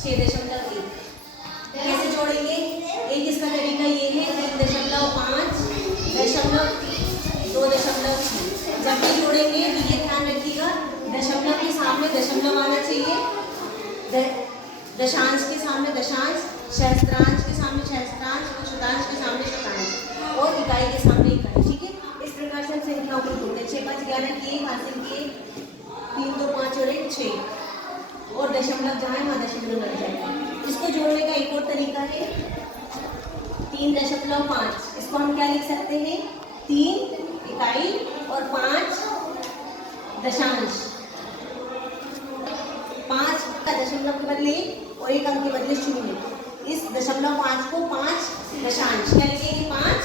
6.1। कैसे जोड़ेंगे? एक इसका तरीका ये है 3.5, 2.3। जब भी जोड़ेंगे तो ये ध्यान रखिएगा, दशमलव के सामने दशमलव आना चाहिए, दशांश के सामने दशांश, सहस्त्रांश के सामने सहस्त्रांश और शतांश के सामने शतांश और इकाई के सामने इकाई। ठीक है, इस प्रकार से हम संख्याओं को जोड़ते हैं। 6 5 11 किए, हासिल किए, 3 2 5 और 1 6 और दशमलव जहाँ है वहाँ दशमलव लग जाएगा। इसको जोड़ने का एक और तरीका है 3.5। इसको हम क्या लिख सकते हैं? 3 इकाई और 5 दशांश। 5 का दशमलव के बदले और 1 अंक के बदले 0। इस 0.5 को 5 दशांश क्या लिखेंगे? 5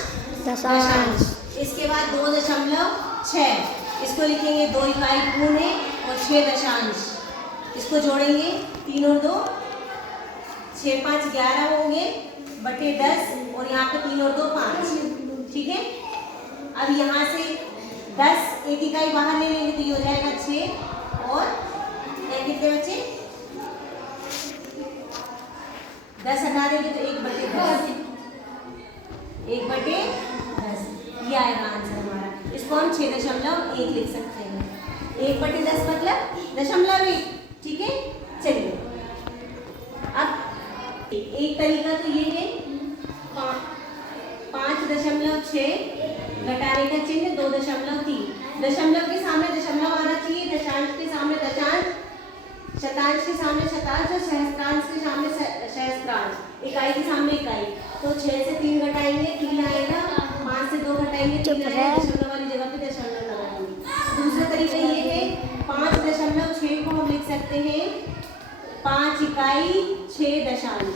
दशांश। इसके बाद 2.6 इसको लिखेंगे 2 इकाई पूर्ण और 6 दशांश। इसको जोड़ेंगे 3 और 2 6 5 11 होंगे बटे 10 और यहाँ पे 3 और 2 5। ठीक है, अब यहाँ से 10 एक इकाई बाहर ले लेंगे तो ये हो जाएगा 6 और कितने बचे? 10 हटा देंगे तो 1/10। 1/10 ये आएगा आंसर हमारा। इसको हम 6.1 लिख सकते हैं। 1/10 मतलब 0.1। ठीक है, चलिए अब एक तरीका तो ये है 5.6 घटाने का चिन्ह 2.3। दशमलव के सामने दशमलव आना चाहिए, दशांश के सामने दशांश, शतांश के सामने शतांश और सहस्त्रांश के सामने सहस्त्रांश, इकाई के सामने इकाई। तो 6 से 3 घटाएंगे 3 आएगा, 5 से 2 घटाएंगे 3 आएगा, दशमलव वाली जगह पे दशमलव लगाएंगे। दूसरा तरीका ये है 5.6 को हम लिख सकते हैं 5 इकाई 6 दशांश।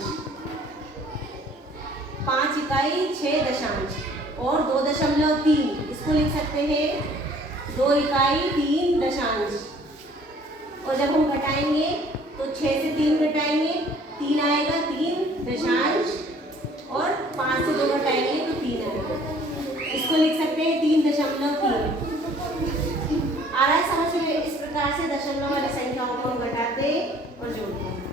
5 इकाई 6 दशांश और 2.3 इसको लिख सकते हैं 2 इकाई 3 दशांश। और जब हम घटाएंगे तो 6 से 3 घटाएंगे 3 आएगा 3 दशांश और 5 से 2 घटाएंगे तो 3 आएगा। इसको लिख सकते हैं 3.3। आ रहा है समझ में? इस प्रकार से दशमलव वाली संख्याओं को हम घटाते और जोड़ते हैं।